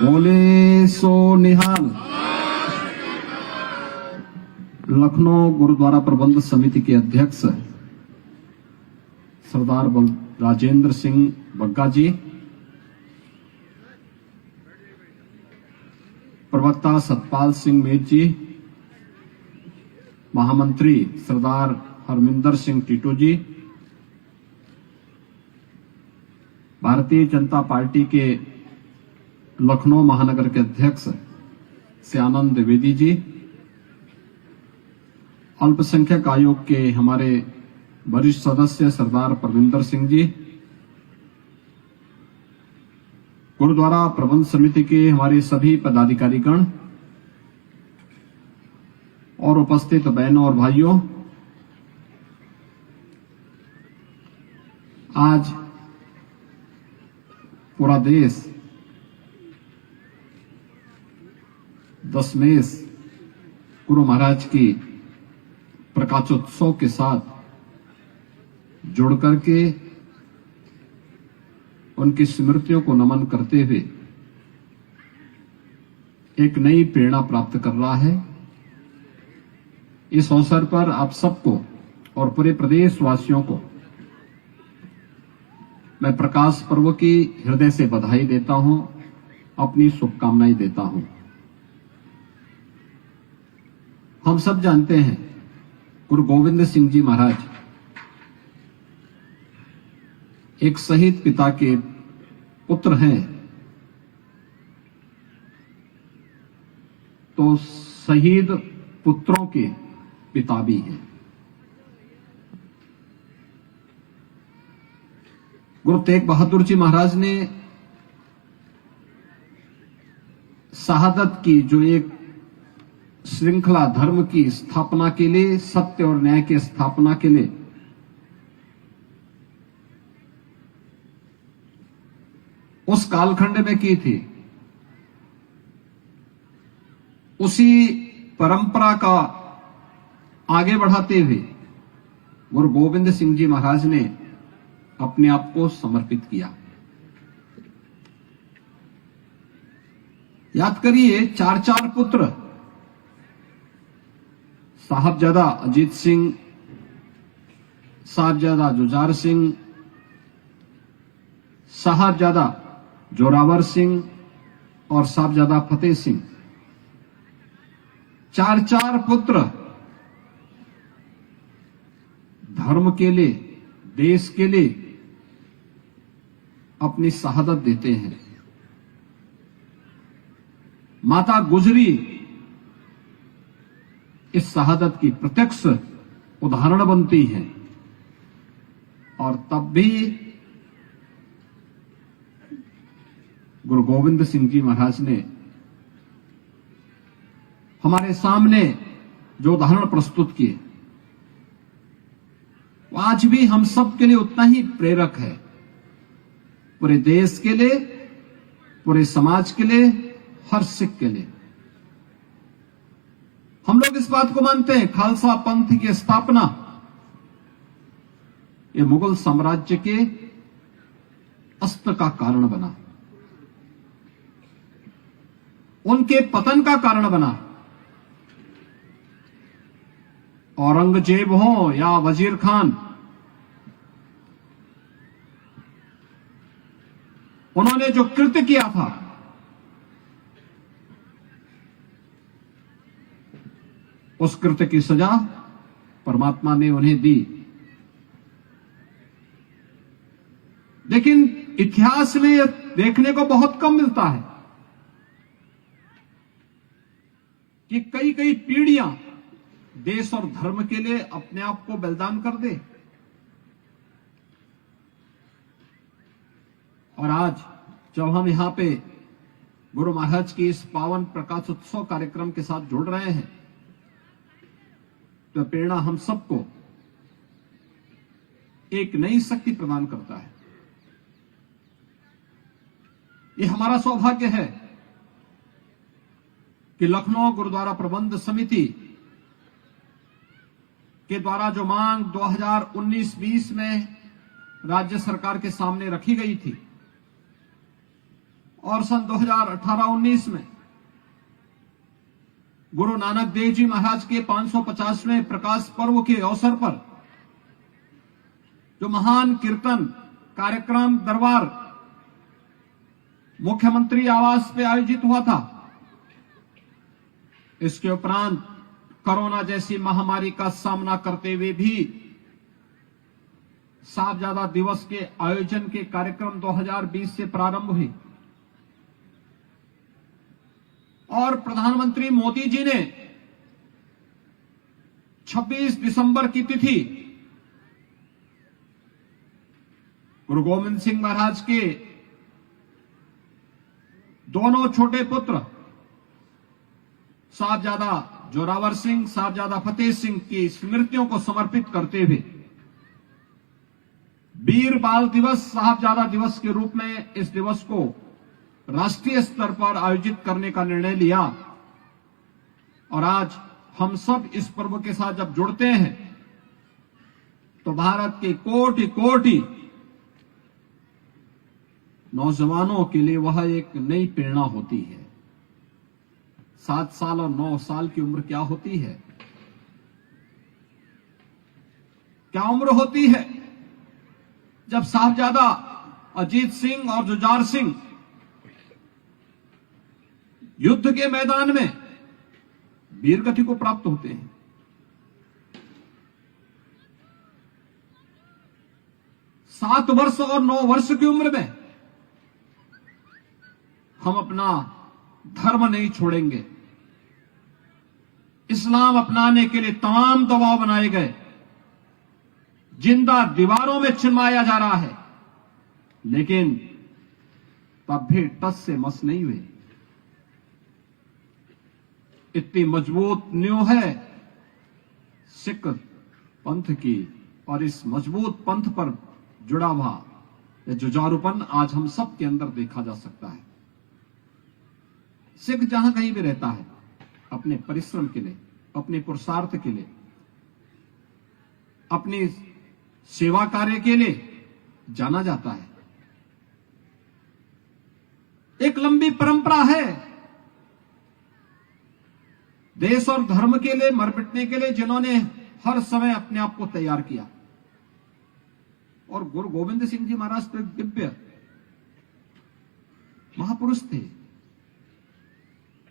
बोले सो निहाल। लखनऊ गुरुद्वारा प्रबंध समिति के अध्यक्ष सरदार राजेंद्र सिंह बग्गा जी, प्रवक्ता सतपाल सिंह मीर जी, महामंत्री सरदार हरमिंदर सिंह टीटू जी, भारतीय जनता पार्टी के लखनऊ महानगर के अध्यक्ष श्यानंद द्विवेदी जी, अल्पसंख्यक आयोग के हमारे वरिष्ठ सदस्य सरदार परविंदर सिंह जी, गुरुद्वारा प्रबंध समिति के हमारे सभी पदाधिकारीगण और उपस्थित बहनों और भाइयों, आज पूरा देश दशमेश गुरु महाराज की प्रकाशोत्सव के साथ जुड़ करके उनकी स्मृतियों को नमन करते हुए एक नई प्रेरणा प्राप्त कर रहा है। इस अवसर पर आप सबको और पूरे प्रदेशवासियों को मैं प्रकाश पर्व की हृदय से बधाई देता हूं, अपनी शुभकामनाएं देता हूं। हम सब जानते हैं गुरु गोविंद सिंह जी महाराज एक शहीद पिता के पुत्र हैं, तो शहीद पुत्रों के पिता भी हैं। गुरु तेग बहादुर जी महाराज ने शहादत की जो एक श्रृंखला धर्म की स्थापना के लिए, सत्य और न्याय की स्थापना के लिए उस कालखंड में की थी, उसी परंपरा का आगे बढ़ाते हुए गुरु गोविंद सिंह जी महाराज ने अपने आप को समर्पित किया। याद करिए, चार पुत्र, साहबजादा अजीत सिंह, साहबजादा जुझार सिंह, साहबजादा जोरावर सिंह और साहबजादा फतेह सिंह, चार पुत्र धर्म के लिए, देश के लिए अपनी शहादत देते हैं। माता गुजरी इस शहादत की प्रत्यक्ष उदाहरण बनती है, और तब भी गुरु गोविंद सिंह जी महाराज ने हमारे सामने जो उदाहरण प्रस्तुत किए, वो आज भी हम सब के लिए उतना ही प्रेरक है। पूरे देश के लिए, पूरे समाज के लिए, हर सिख के लिए। हम लोग इस बात को मानते हैं, खालसा पंथ की स्थापना ये मुगल साम्राज्य के अस्त का कारण बना, उनके पतन का कारण बना। औरंगजेब हो या वजीर खान, उन्होंने जो कृत्य किया था, उस कृत्य की सजा परमात्मा ने उन्हें दी। लेकिन इतिहास में यह देखने को बहुत कम मिलता है कि कई पीढ़ियां देश और धर्म के लिए अपने आप को बलिदान कर दे। और आज जब हम यहां पे गुरु महाराज की इस पावन प्रकाशोत्सव कार्यक्रम के साथ जुड़ रहे हैं, तो प्रेरणा हम सबको एक नई शक्ति प्रदान करता है। यह हमारा सौभाग्य है कि लखनऊ गुरुद्वारा प्रबंध समिति के द्वारा जो मांग 2019-20 में राज्य सरकार के सामने रखी गई थी, और सन 2018-19 में गुरु नानक देव जी महाराज के 550वें प्रकाश पर्व के अवसर पर जो महान कीर्तन कार्यक्रम दरबार मुख्यमंत्री आवास पे आयोजित हुआ था, इसके उपरांत कोरोना जैसी महामारी का सामना करते हुए भी साहबजादा दिवस के आयोजन के कार्यक्रम 2020 से प्रारंभ हुए और प्रधानमंत्री मोदी जी ने 26 दिसंबर की तिथि गुरु गोविंद सिंह महाराज के दोनों छोटे पुत्र साहबजादा जोरावर सिंह, साहबजादा फतेह सिंह की स्मृतियों को समर्पित करते हुए वीर बाल दिवस, साहबजादा दिवस के रूप में इस दिवस को राष्ट्रीय स्तर पर आयोजित करने का निर्णय लिया। और आज हम सब इस पर्व के साथ जब जुड़ते हैं तो भारत के कोटि कोटि नौजवानों के लिए वह एक नई प्रेरणा होती है। 7 साल और 9 साल की उम्र क्या होती है? क्या उम्र होती है जब साहबजादा अजीत सिंह और जुझार सिंह युद्ध के मैदान में वीरगति को प्राप्त होते हैं। सात वर्ष और 9 वर्ष की उम्र में हम अपना धर्म नहीं छोड़ेंगे। इस्लाम अपनाने के लिए तमाम दबाव बनाए गए, जिंदा दीवारों में चिन्माया जा रहा है, लेकिन तब भी टस से मस नहीं हुए। इतनी मजबूत नींव है सिख पंथ की, और इस मजबूत पंथ पर जुड़ा हुआ जुझारूपन आज हम सब के अंदर देखा जा सकता है। सिख जहां कहीं भी रहता है, अपने परिश्रम के लिए, अपने पुरुषार्थ के लिए, अपनी सेवा कार्य के लिए जाना जाता है। एक लंबी परंपरा है देश और धर्म के लिए मर मिटने के लिए, जिन्होंने हर समय अपने आप को तैयार किया। और गुरु गोविंद सिंह जी महाराज तो एक दिव्य महापुरुष थे।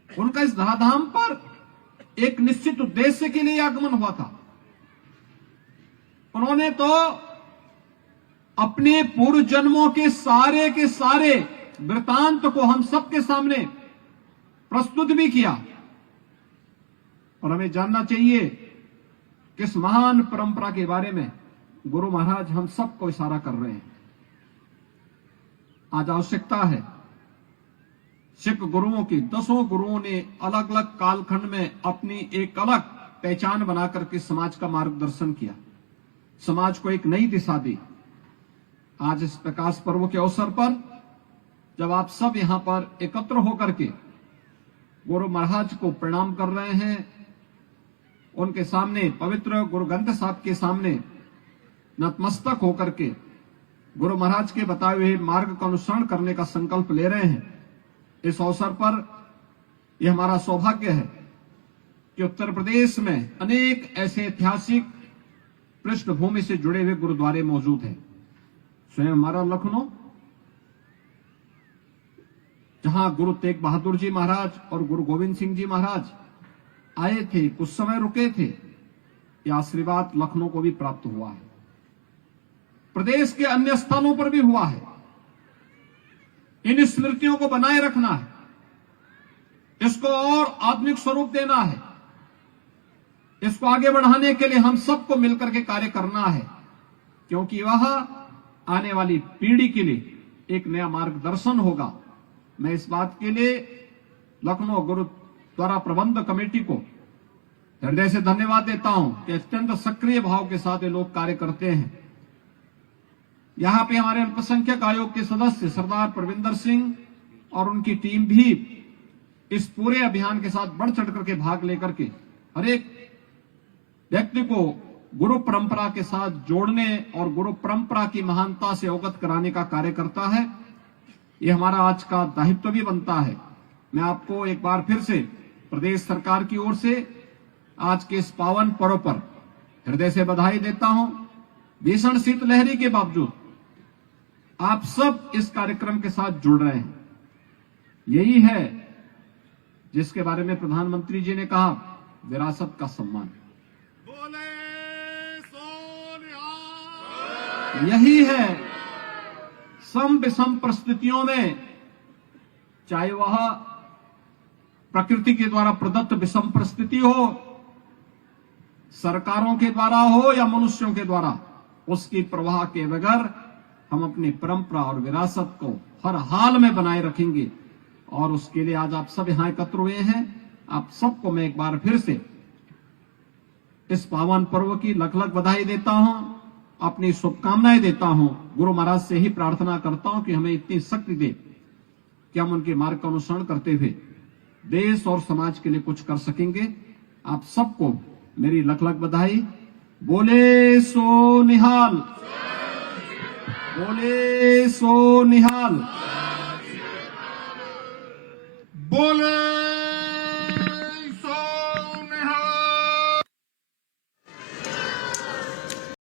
उनका इस धराधाम पर एक निश्चित उद्देश्य के लिए आगमन हुआ था। उन्होंने तो अपने पूर्व जन्मों के सारे वृतांत को हम सबके सामने प्रस्तुत भी किया। और हमें जानना चाहिए कि इस महान परंपरा के बारे में गुरु महाराज हम सबको इशारा कर रहे हैं। आज आवश्यकता है सिख गुरुओं की, 10 गुरुओं ने अलग अलग कालखंड में अपनी एक अलग पहचान बनाकर के समाज का मार्गदर्शन किया, समाज को एक नई दिशा दी। आज इस प्रकाश पर्व के अवसर पर जब आप सब यहां पर एकत्र होकर के गुरु महाराज को प्रणाम कर रहे हैं, उनके सामने पवित्र गुरु ग्रंथ साहब के सामने नतमस्तक होकर के गुरु महाराज के बताए हुए मार्ग का अनुसरण करने का संकल्प ले रहे हैं, इस अवसर पर यह हमारा सौभाग्य है कि उत्तर प्रदेश में अनेक ऐसे ऐतिहासिक पृष्ठभूमि से जुड़े हुए गुरुद्वारे मौजूद हैं। स्वयं हमारा लखनऊ, जहां गुरु तेग बहादुर जी महाराज और गुरु गोविंद सिंह जी महाराज आए थे, कुछ समय रुके थे, यह आशीर्वाद लखनऊ को भी प्राप्त हुआ है। प्रदेश के अन्य स्थानों पर भी हुआ है। इन स्मृतियों को बनाए रखना है, इसको और आधुनिक स्वरूप देना है, इसको आगे बढ़ाने के लिए हम सबको मिलकर के कार्य करना है, क्योंकि वह आने वाली पीढ़ी के लिए एक नया मार्गदर्शन होगा। मैं इस बात के लिए लखनऊ गुरुद्वारा प्रबंध कमेटी को हृदय से धन्यवाद देता हूं कि अत्यंत सक्रिय भाव के साथ ये लोग कार्य करते हैं। यहां पे हमारे अल्पसंख्यक आयोग के सदस्य सरदार परविंदर सिंह और उनकी टीम भी इस पूरे अभियान के साथ बढ़ चढ़ करके भाग लेकर के हर एक व्यक्ति को गुरु परंपरा के साथ जोड़ने और गुरु परंपरा की महानता से अवगत कराने का कार्य करता है। ये हमारा आज का दायित्व भी बनता है। मैं आपको एक बार फिर से प्रदेश सरकार की ओर से आज के इस पावन पर्व पर हृदय से बधाई देता हूं। भीषण शीतलहरी के बावजूद आप सब इस कार्यक्रम के साथ जुड़ रहे हैं। यही है जिसके बारे में प्रधानमंत्री जी ने कहा, विरासत का सम्मान। यही है सम विषम परिस्थितियों में, चाहे वह प्रकृति के द्वारा प्रदत्त विषम परिस्थिति हो, सरकारों के द्वारा हो या मनुष्यों के द्वारा, उसकी प्रवाह के बगैर हम अपनी परंपरा और विरासत को हर हाल में बनाए रखेंगे। और उसके लिए आज आप सब यहां एकत्र हुए हैं। आप सबको मैं एक बार फिर से इस पावन पर्व की लख लख बधाई देता हूं, अपनी शुभकामनाएं देता हूं। गुरु महाराज से ही प्रार्थना करता हूं कि हमें इतनी शक्ति दे कि हम उनके मार्ग का अनुसरण करते हुए देश और समाज के लिए कुछ कर सकेंगे। आप सबको मेरी लख लख बधाई। बोले सो निहाल, बोले सो निहाल, बोले